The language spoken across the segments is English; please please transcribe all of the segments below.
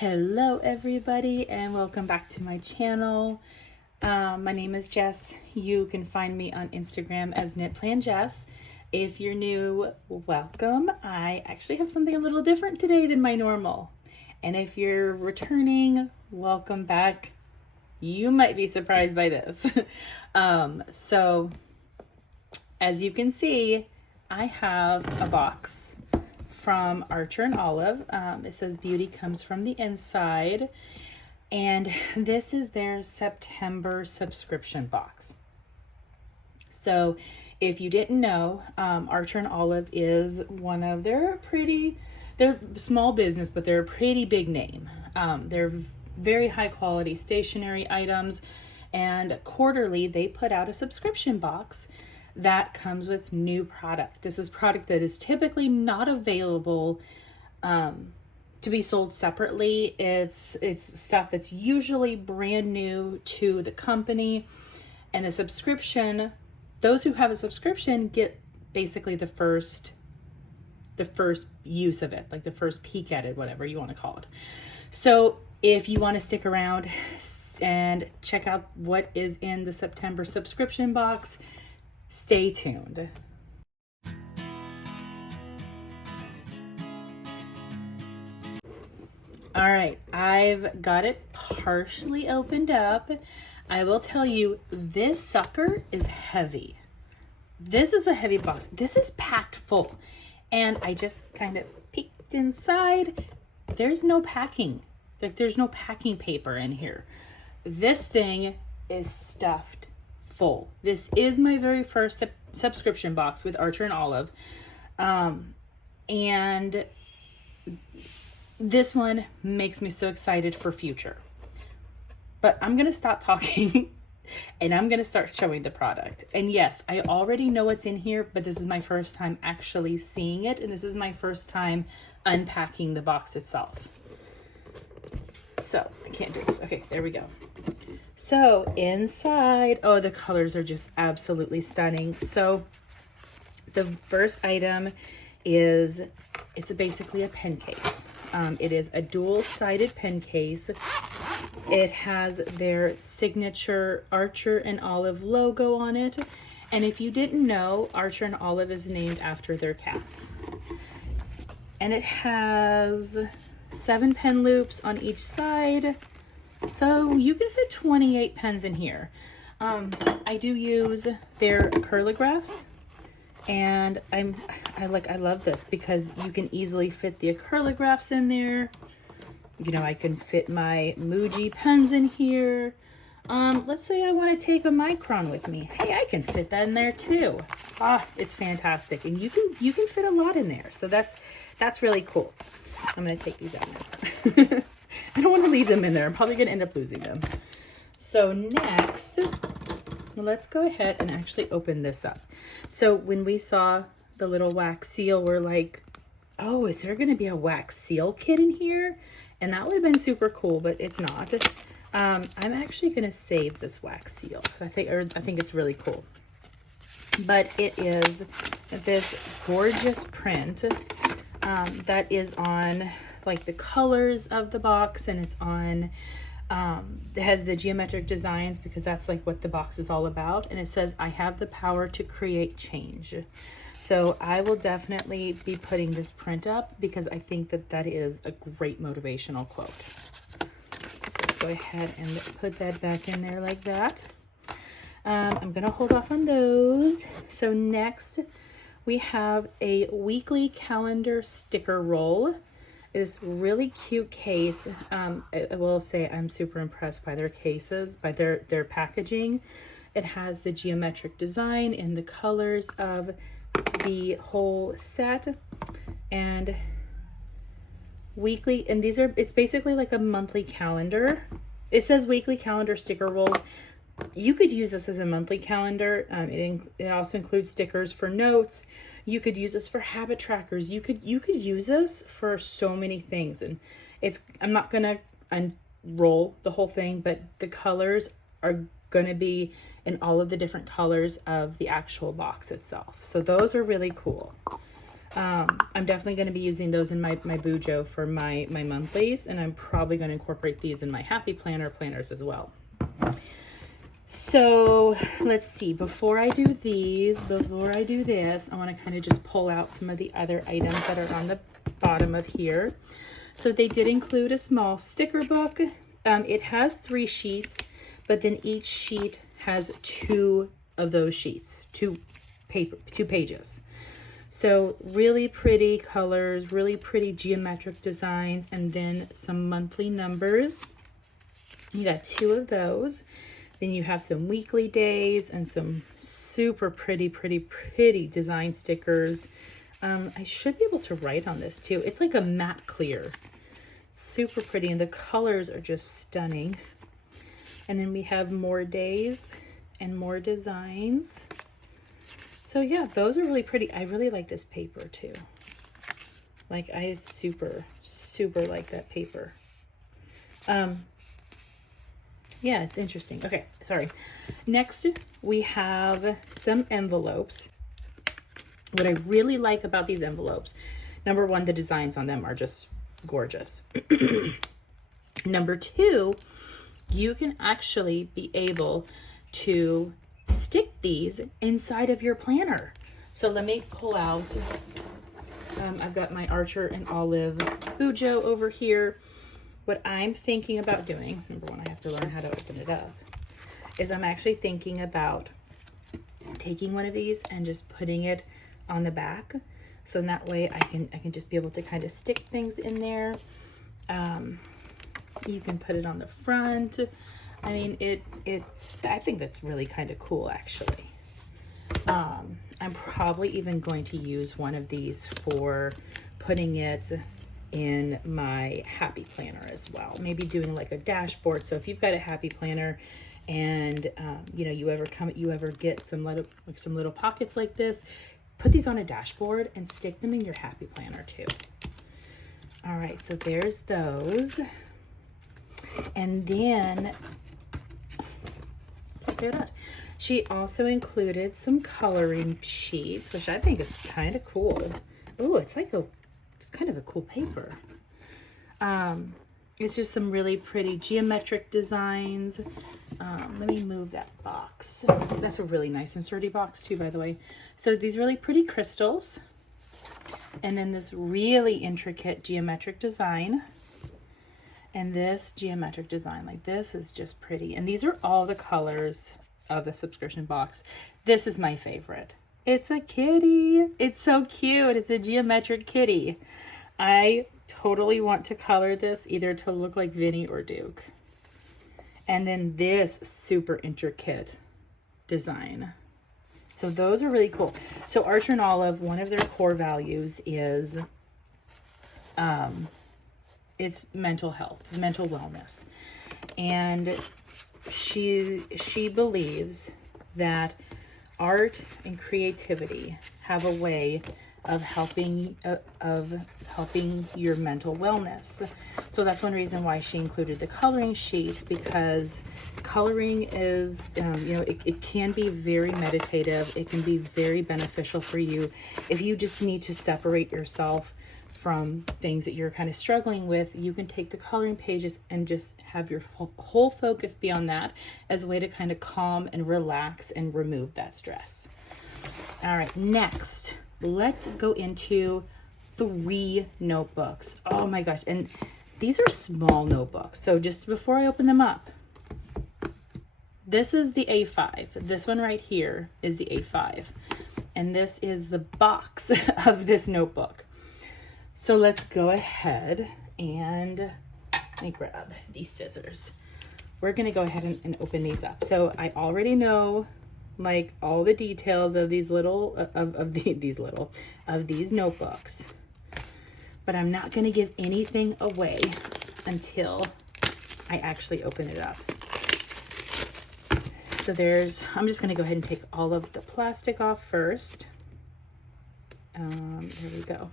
Hello everybody and welcome back to my channel. My name is Jess. You can find me on Instagram as Knit Plan Jess. If you're new, welcome. I actually have something a little different today than my normal. And if you're returning, welcome back. You might be surprised by this. So as you can see, I have a box from Archer and Olive. It says beauty comes from the inside, and this is their September subscription box. So if you didn't know, Archer and Olive is one of they're small business, but they're a pretty big name. They're very high quality stationery items, and quarterly they put out a subscription box that comes with new product. This is product that is typically not available to be sold separately. It's stuff that's usually brand new to the company, and a subscription, those who have a subscription get basically the first use of it, like the first peek at it, whatever you want to call it. So if you want to stick around and check out what is in the September subscription box, stay tuned. All right, I've got it partially opened up. I will tell you, this sucker is heavy. This is a heavy box. This is packed full. And I just kind of peeked inside. There's no packing. Like, there's no packing paper in here. This thing is stuffed full. This is my very first subscription box with Archer and Olive. And this one makes me so excited for future. But I'm going to stop talking and I'm going to start showing the product. And yes, I already know what's in here, but this is my first time actually seeing it. And this is my first time unpacking the box itself. So I can't do this. Okay, there we go. So inside, oh, the colors are just absolutely stunning. So the first item is, it's basically a pen case. It is a dual-sided pen case. It has their signature Archer and Olive logo on it. And if you didn't know, Archer and Olive is named after their cats. And it has 7 pen loops on each side. So you can fit 28 pens in here. I do use their Caliographs, and I love this because you can easily fit the Caliographs in there. You know, I can fit my Muji pens in here. Let's say I want to take a micron with me. Hey, I can fit that in there too. It's fantastic, and you can fit a lot in there. So that's really cool. I'm gonna take these out now. I don't want to leave them in there. I'm probably going to end up losing them. So next, let's go ahead and actually open this up. So when we saw the little wax seal, we're like, oh, is there going to be a wax seal kit in here? And that would have been super cool, but it's not. I'm actually going to save this wax seal. I think it's really cool. But it is this gorgeous print that is on like the colors of the box, and it's on it has the geometric designs because that's like what the box is all about, and it says, I have the power to create change. So I will definitely be putting this print up because I think that is a great motivational quote. So let's go ahead and put that back in there like that. I'm gonna hold off on those. So next we have a weekly calendar sticker roll. This really cute case. I will say I'm super impressed by their cases, by their packaging. It has the geometric design and the colors of the whole set, and weekly, and it's basically like a monthly calendar. It says weekly calendar sticker rolls. You could use this as a monthly calendar. It also includes stickers for notes. You could use this for habit trackers. You could use this for so many things. And I'm not gonna unroll the whole thing, but the colors are gonna be in all of the different colors of the actual box itself. So those are really cool. I'm definitely going to be using those in my Bujo for my monthlies, and I'm probably going to incorporate these in my Happy Planner planners as well. So let's see, before I do this, I want to kind of just pull out some of the other items that are on the bottom of here. So they did include a small sticker book. It has 3 sheets, but then each sheet has 2 of those sheets, 2 pages. So really pretty colors, really pretty geometric designs, and then some monthly numbers. You got 2 of those. Then you have some weekly days and some super pretty design stickers. I should be able to write on this too. It's like a matte clear. Super pretty, and the colors are just stunning. And then we have more days and more designs. So yeah, those are really pretty. I really like this paper too. Like, I super like that paper. Yeah, it's interesting. Okay, sorry. Next, we have some envelopes. What I really like about these envelopes, number 1, the designs on them are just gorgeous. Number 2, you can actually be able to stick these inside of your planner. So let me pull out, I've got my Archer and Olive Bujo over here. What I'm thinking about doing, number 1, I have to learn how to open it up, is I'm actually thinking about taking one of these and just putting it on the back. So in that way I can just be able to kind of stick things in there. You can put it on the front. I mean, I think that's really kind of cool, actually. I'm probably even going to use one of these for putting it in my Happy Planner as well. Maybe doing like a dashboard. So if you've got a Happy Planner and you know, you ever get some little pockets like this, put these on a dashboard and stick them in your Happy Planner too. All right, so there's those. And then she also included some coloring sheets, which I think is kind of cool. Oh, it's kind of a cool paper. It's just some really pretty geometric designs. Let me move that box. That's a really nice and sturdy box too, by the way. So these really pretty crystals, and then this really intricate geometric design, and this geometric design. Like, this is just pretty. And these are all the colors of the subscription box. This is my favorite. It's a kitty. It's so cute. It's a geometric kitty. I totally want to color this either to look like Vinny or Duke. And then this super intricate design. So those are really cool. So Archer and Olive, one of their core values is it's mental health, mental wellness. And she believes that art and creativity have a way of helping your mental wellness. So that's one reason why she included the coloring sheets, because coloring is, you know, it can be very meditative. It can be very beneficial for you if you just need to separate yourself from things that you're kind of struggling with. You can take the coloring pages and just have your whole focus be on that as a way to kind of calm and relax and remove that stress. All right, next, let's go into 3 notebooks. Oh my gosh, and these are small notebooks. So just before I open them up, this is the A5. This one right here is the A5. And this is the box of this notebook. So let's go ahead and let me grab these scissors. We're gonna go ahead and open these up. So I already know like all the details of these these notebooks, but I'm not gonna give anything away until I actually open it up. So I'm just gonna go ahead and take all of the plastic off first. Here we go.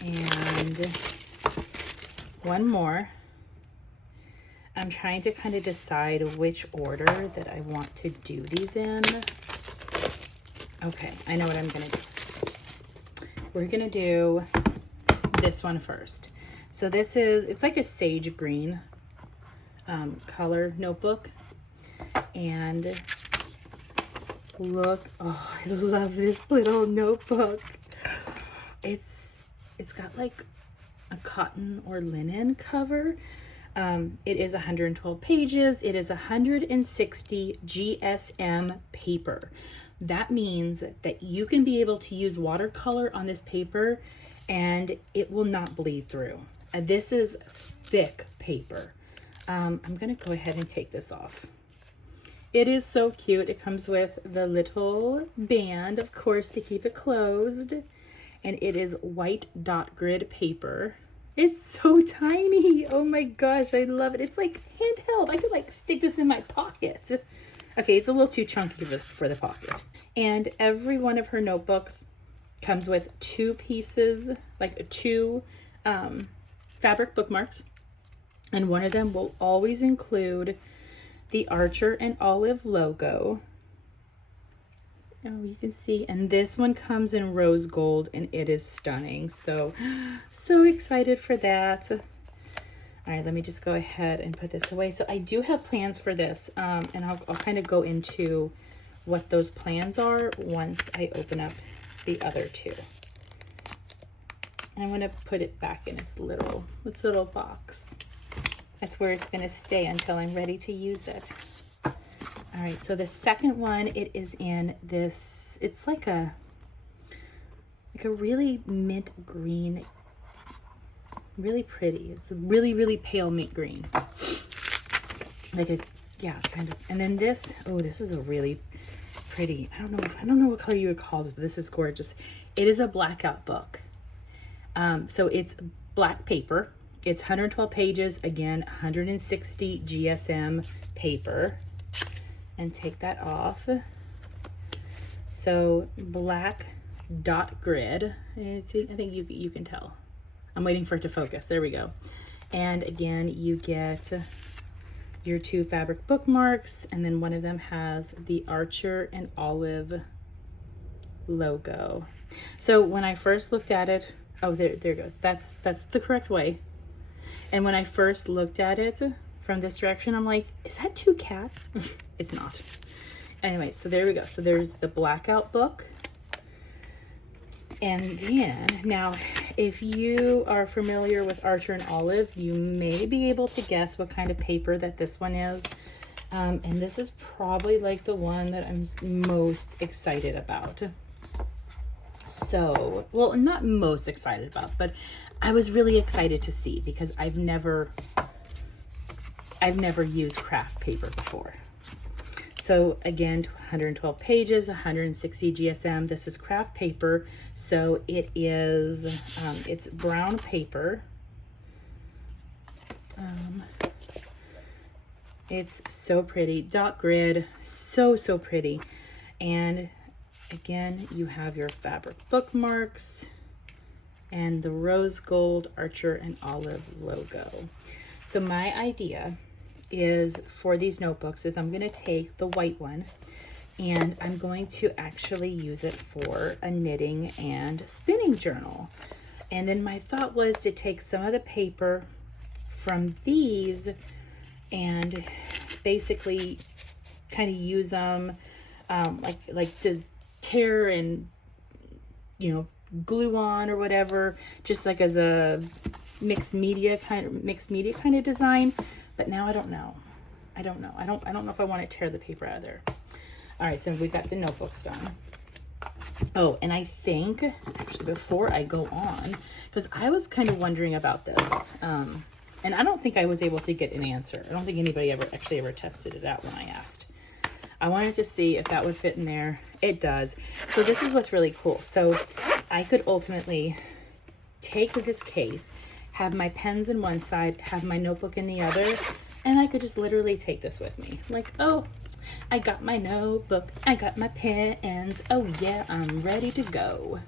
And one more. I'm trying to kind of decide which order that I want to do these in. Okay, I know what I'm gonna do. We're gonna do this one first. So this is, it's like a sage green color notebook. And look, oh, I love this little notebook. It's got like a cotton or linen cover. It is 112 pages. It is 160 GSM paper. That means that you can be able to use watercolor on this paper and it will not bleed through. This is thick paper. I'm gonna go ahead and take this off. It is so cute. It comes with the little band, of course, to keep it closed. And it is white dot grid paper. It's so tiny. Oh my gosh, I love it. It's like handheld. I could like stick this in my pocket. Okay, it's a little too chunky for the pocket. And every one of her notebooks comes with two pieces, like two fabric bookmarks. And one of them will always include the Archer and Olive logo. Oh, you can see, and this one comes in rose gold and it is stunning. So excited for that. All right, let me just go ahead and put this away. So I do have plans for this, and I'll kind of go into what those plans are once I open up the other two. I want to put it back in its little box. That's where it's going to stay until I'm ready to use it. All right, so the second one, it is in this, it's like a really mint green, really pretty. It's a really pale mint green. Like a, yeah, kind of. And then this, oh, this is a really pretty, I don't know what color you would call this, but this is gorgeous. It is a blackout book. So it's black paper. It's 112 pages, again, 160 GSM paper. And take that off. So black dot grid. I think you can tell. I'm waiting for it to focus. There we go. And again, you get your two fabric bookmarks, and then one of them has the Archer and Olive logo. So when I first looked at it, oh, there it goes. That's the correct way. And when I first looked at it from this direction, I'm like, is that two cats? It's not. Anyway, so there we go. So there's the blackout book. And then, now, if you are familiar with Archer and Olive, you may be able to guess what kind of paper that this one is. And this is probably like the one that I'm most excited about. So, well, not most excited about, but I was really excited to see because I've never used craft paper before. So again, 112 pages, 160 GSM. This is craft paper. So it is, it's brown paper. It's so pretty. Dot grid, so pretty. And again, you have your fabric bookmarks and the rose gold Archer and Olive logo. So my idea is for these notebooks is I'm going to take the white one and I'm going to actually use it for a knitting and spinning journal. And then my thought was to take some of the paper from these and basically kind of use them like to tear and, you know, glue on or whatever, just like as a mixed media kind of design. But now I don't know. I don't know if I want to tear the paper out of there. All right, so we got the notebooks done. Oh, and I think, actually, before I go on, because I was kind of wondering about this, and I don't think I was able to get an answer. I don't think anybody ever tested it out when I asked. I wanted to see if that would fit in there. It does. So this is what's really cool. So I could ultimately take this case, have my pens in one side, have my notebook in the other, and I could just literally take this with me. Like, oh, I got my notebook, I got my pens, oh yeah, I'm ready to go.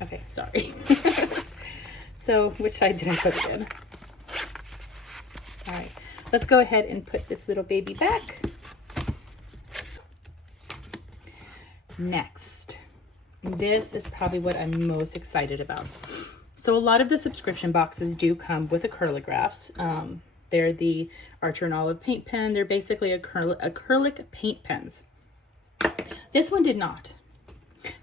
Okay, sorry. So, which side did I put it in? All right, let's go ahead and put this little baby back. Next, this is probably what I'm most excited about. So a lot of the subscription boxes do come with acrylographs. They're the Archer and Olive paint pen. They're basically acrylic paint pens. This one did not.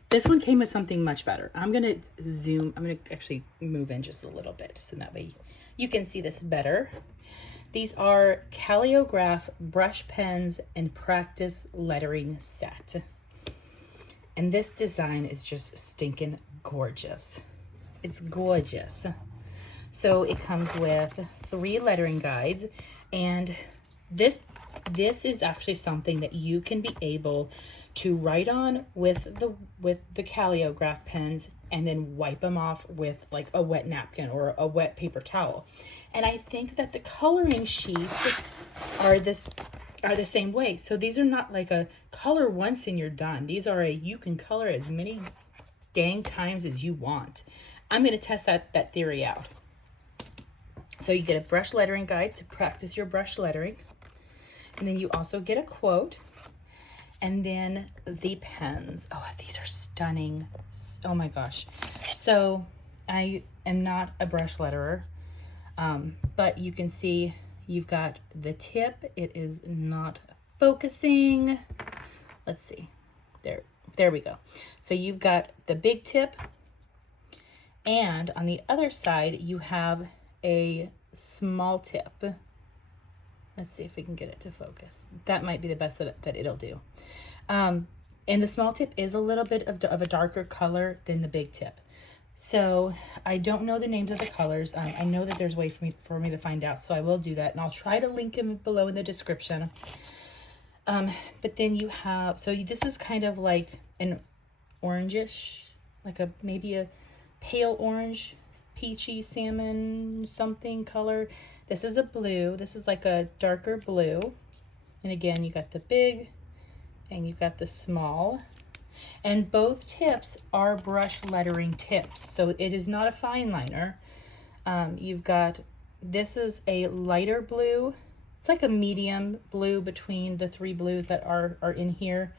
This one came with something much better. I'm going to zoom. I'm going to actually move in just a little bit so that way you can see this better. These are Caliograph brush pens and practice lettering set. And this design is just stinking gorgeous. It's gorgeous. So it comes with 3 lettering guides, and this is actually something that you can be able to write on with the Caliograph pens and then wipe them off with like a wet napkin or a wet paper towel. And I think that the coloring sheets are the same way. So these are not like a color once and you're done. These are you can color as many dang times as you want. I'm going to test that theory out. So you get a brush lettering guide to practice your brush lettering. And then you also get a quote. And then the pens. Oh, these are stunning. Oh my gosh. So I am not a brush letterer, but you can see you've got the tip. It is not focusing. Let's see. There we go. So you've got the big tip, and on the other side you have a small tip. Let's see if we can get it to focus. That might be the best that it'll do. And the small tip is a little bit of a darker color than the big tip. So I don't know the names of the colors. I know that there's a way for me to find out, so I will do that. And I'll try to link them below in the description. But then you have, so this is kind of like an orangish, like maybe a pale orange, peachy salmon something color. This is a blue. This is like a darker blue. And again, you got the big and you got the small. And both tips are brush lettering tips. So it is not a fine liner. You've got, this is a lighter blue. It's like a medium blue between the 3 blues that are in here.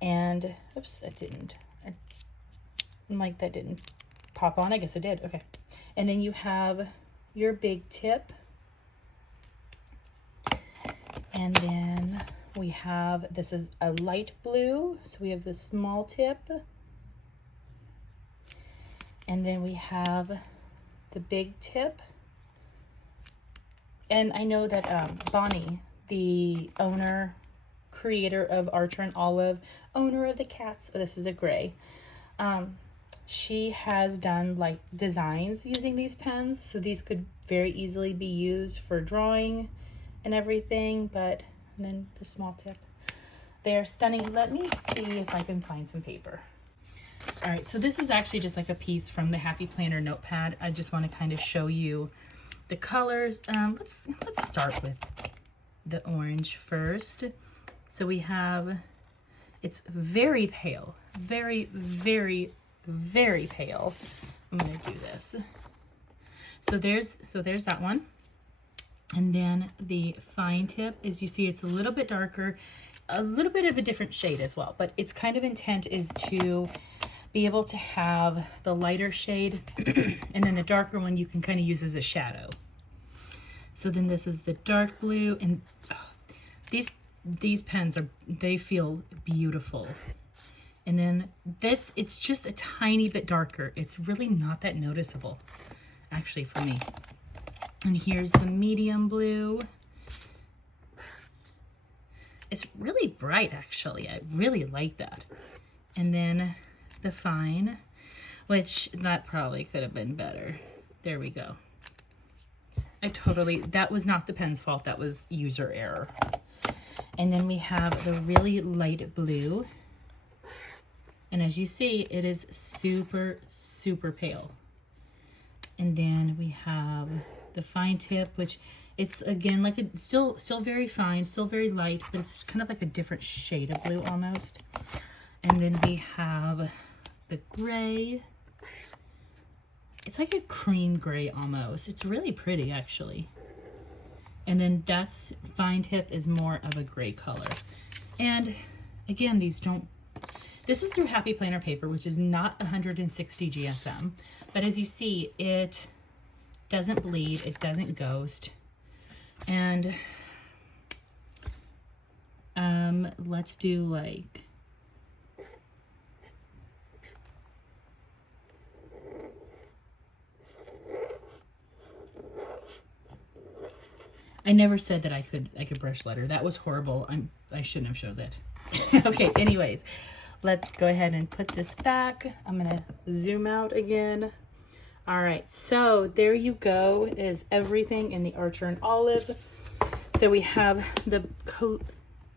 And, oops, that didn't pop on. I guess it did. Okay. And then you have your big tip. And then we have, this is a light blue. So we have the small tip. And then we have the big tip. And I know that Bonnie, the owner, creator of Archer and Olive, owner of the cats, oh, this is a gray. She has done like designs using these pens, so these could very easily be used for drawing and everything. But and then the small tip, they're stunning. Let me see if I can find some paper. All right, so this is actually just like a piece from the Happy Planner notepad. I just want to kind of show you the colors. Let's start with the orange first. So we have, it's very pale, very, very, very pale. I'm gonna do this. So there's that one. And then the fine tip is, you see it's a little bit darker, a little bit of a different shade as well, but its kind of intent is to be able to have the lighter shade and then the darker one you can kind of use as a shadow. So then this is the dark blue, and these pens they feel beautiful. And then this, it's just a tiny bit darker. It's really not that noticeable, actually, for me. And here's the medium blue. It's really bright, actually. I really like that. And then the fine, which that probably could have been better. There we go. That was not the pen's fault. That was user error. And then we have the really light blue. And as you see, it is super, super pale. And then we have the fine tip, which it's again like still very fine, still very light, but it's kind of like a different shade of blue almost. And then we have the gray. It's like a cream gray almost. It's really pretty, actually. And then that's fine tip is more of a gray color. And again, these don't, This is through Happy Planner paper, which is not 160 GSM, but as you see, it doesn't bleed, it doesn't ghost. And let's do like, I never said that I could brush letter. That was horrible. I shouldn't have showed that. Okay, anyways, let's go ahead and put this back. I'm gonna zoom out again. All right, so there you go, is everything in the Archer and Olive. So we have the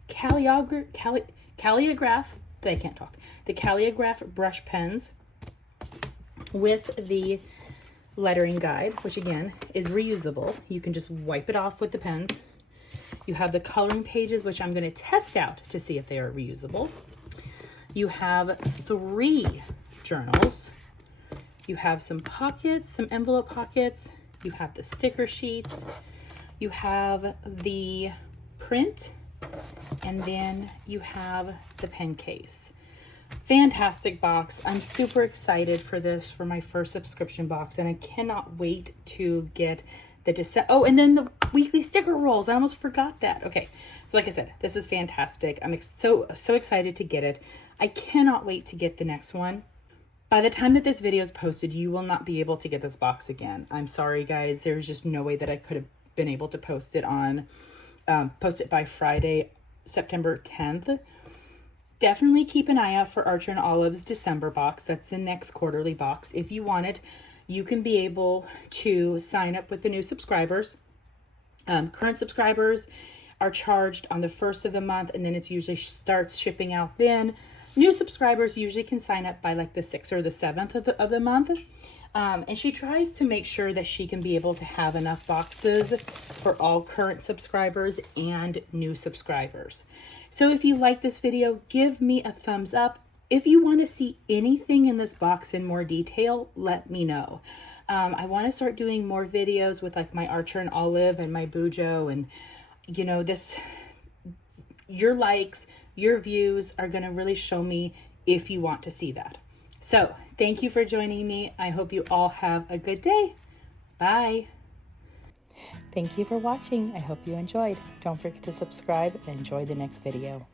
Caliograph, I can't talk, the Caliograph brush pens with the lettering guide, which again is reusable. You can just wipe it off with the pens. You have the coloring pages, which I'm going to test out to see if they are reusable. You have 3 journals. You have some pockets, some envelope pockets. You have the sticker sheets. You have the print, and then you have the pen case. Fantastic box. I'm super excited for this, for my first subscription box, and I cannot wait to get the December. Oh, and then the weekly sticker rolls. I almost forgot that. Okay, so like I said, this is fantastic. I'm so excited to get it. I cannot wait to get the next one. By the time that this video is posted, you will not be able to get this box again. I'm sorry, guys. There's just no way that I could have been able to post it on, post it by Friday, September 10th. Definitely keep an eye out for Archer and Olive's December box. That's the next quarterly box. If you want it, you can be able to sign up with the new subscribers. Current subscribers are charged on the 1st of the month, and then it usually starts shipping out then. New subscribers usually can sign up by like the 6th or the 7th of the month. And she tries to make sure that she can be able to have enough boxes for all current subscribers and new subscribers. So if you like this video, give me a thumbs up. If you want to see anything in this box in more detail, let me know. I want to start doing more videos with like my Archer and Olive and my Bujo, and you know, your likes, your views are going to really show me if you want to see that. So thank you for joining me. I hope you all have a good day. Bye. Thank you for watching. I hope you enjoyed. Don't forget to subscribe and enjoy the next video.